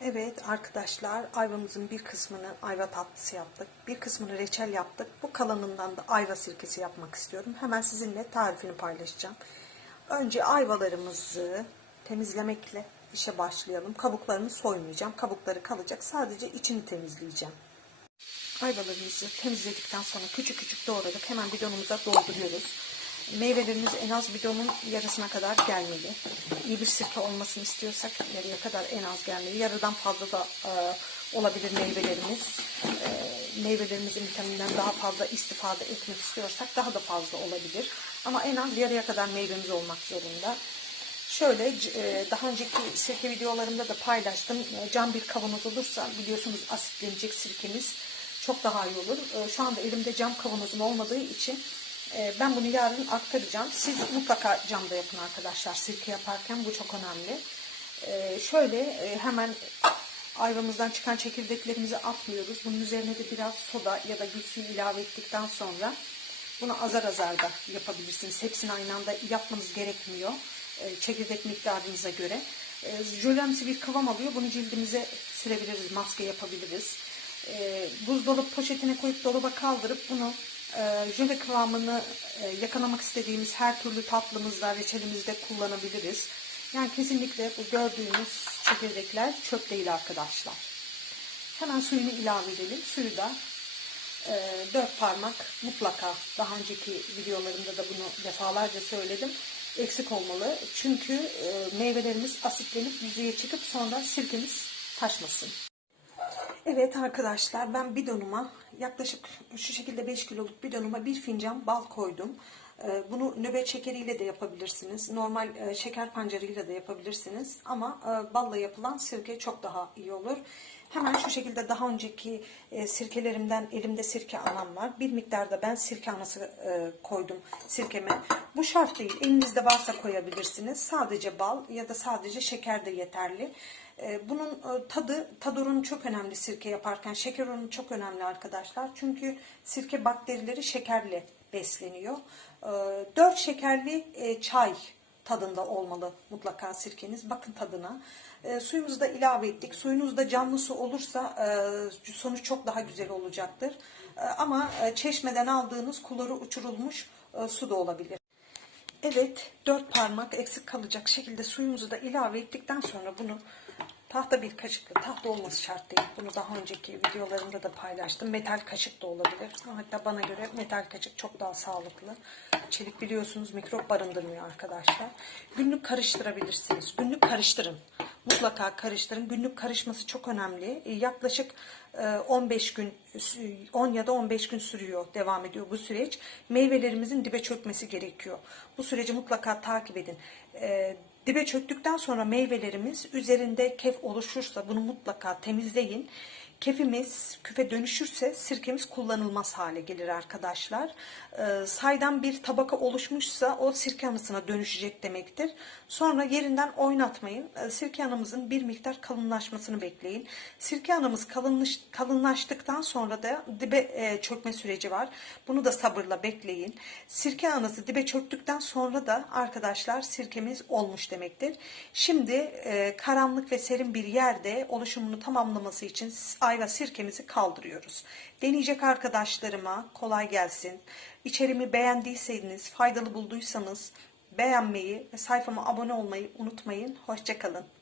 Evet arkadaşlar ayvamızın bir kısmını ayva tatlısı yaptık. Bir kısmını reçel yaptık. Bu kalanından da ayva sirkesi yapmak istiyorum. Hemen sizinle tarifini paylaşacağım. Önce ayvalarımızı temizlemekle işe başlayalım. Kabuklarını soymayacağım. Kabukları kalacak. Sadece içini temizleyeceğim. Ayvalarımızı temizledikten sonra küçük küçük doğradık. Hemen bidonumuza dolduruyoruz. Meyvelerimiz en az bidonun yarısına kadar gelmeli. İyi bir sirke olmasını istiyorsak yarıya kadar en az gelmeli. Yarıdan fazla da e, olabilir meyvelerimiz. E, meyvelerimizin vitaminden daha fazla istifade etmek istiyorsak daha da fazla olabilir. Ama en az yarıya kadar meyvemiz olmak zorunda. Şöyle e, daha önceki sirke videolarımda da paylaştım. E, Cam bir kavanoz olursa biliyorsunuz asitlenecek sirkemiz çok daha iyi olur. E, Şu anda elimde cam kavanozum olmadığı için e, ben bunu yarın aktaracağım. Siz mutlaka camda yapın arkadaşlar sirke yaparken bu çok önemli. E, Şöyle e, hemen ayvamızdan çıkan çekirdeklerimizi atmıyoruz. Bunun üzerine de biraz soda ya da gül suyu ilave ettikten sonra bunu azar azar da yapabilirsiniz. Hepsini aynı anda yapmanız gerekmiyor. E, Çekirdek miktarınıza göre. E, Jölemsi bir kıvam alıyor. Bunu cildimize sürebiliriz, maske yapabiliriz. E, buzdolabı poşetine koyup dolaba kaldırıp bunu e, jöle kıvamını e, yakalamak istediğimiz her türlü tatlımızda, reçelimizde kullanabiliriz. Yani kesinlikle bu gördüğünüz çekirdekler çöp değil arkadaşlar. Hemen suyunu ilave edelim. Suyu da e, dört parmak mutlaka daha önceki videolarımda da bunu defalarca söyledim. Eksik olmalı. Çünkü e, meyvelerimiz asitlenip yüzeye çıkıp sonra sirkemiz taşmasın. Evet arkadaşlar ben bidonuma yaklaşık şu şekilde 5 kiloluk bidonuma bir fincan bal koydum. Ee, Bunu nöbet şekeriyle de yapabilirsiniz. Normal e, şeker pancarıyla da yapabilirsiniz. Ama e, balla yapılan sirke çok daha iyi olur. Hemen şu şekilde daha önceki e, sirkelerimden elimde sirke anam var. Bir miktarda ben sirke anası koydum sirkeme. Bu şart değil. Elinizde varsa koyabilirsiniz. Sadece bal ya da sadece şeker de yeterli. E, Bunun e, tadı, tad oranı çok önemli sirke yaparken. Şeker oranı çok önemli arkadaşlar. Çünkü sirke bakterileri şekerle besleniyor. 4 şekerli e, çay tadında olmalı mutlaka sirkeniz. Bakın tadına. E, suyumuzu da ilave ettik. Suyunuz da canlı su olursa e, sonuç çok daha güzel olacaktır. Ama çeşmeden aldığınız kloru uçurulmuş su da olabilir. Evet, dört parmak eksik kalacak şekilde suyumuzu da ilave ettikten sonra bunu tahta bir kaşıkla, tahta olması şart değil. Bunu daha önceki videolarımda da paylaştım. Metal kaşık da olabilir. Hatta bana göre metal kaşık çok daha sağlıklı. Çelik biliyorsunuz mikrop barındırmıyor arkadaşlar. Günlük karıştırabilirsiniz. Günlük karıştırın. Mutlaka karıştırın. Günlük karışması çok önemli. E, Yaklaşık e, 15 gün, 10 ya da 15 gün sürüyor, devam ediyor bu süreç. Meyvelerimizin dibe çökmesi gerekiyor. Bu süreci mutlaka takip edin. Dibe çöktükten sonra meyvelerimiz üzerinde kef oluşursa bunu mutlaka temizleyin. Kefimiz küfe dönüşürse sirkemiz kullanılmaz hale gelir arkadaşlar. Ee, saydam bir tabaka oluşmuşsa o sirke anısına dönüşecek demektir. Sonra yerinden oynatmayın. Ee, sirke anımızın bir miktar kalınlaşmasını bekleyin. Sirke anımız kalınlaş, kalınlaştıktan sonra da dibe e, çökme süreci var. Bunu da sabırla bekleyin. Sirke anası dibe çöktükten sonra da arkadaşlar sirkemiz olmuş demektir. Şimdi e, karanlık ve serin bir yerde oluşumunu tamamlaması için ayva sirkemizi kaldırıyoruz. Deneyecek arkadaşlarıma kolay gelsin. İçerimi beğendiyseniz, faydalı bulduysanız beğenmeyi ve sayfama abone olmayı unutmayın. Hoşçakalın.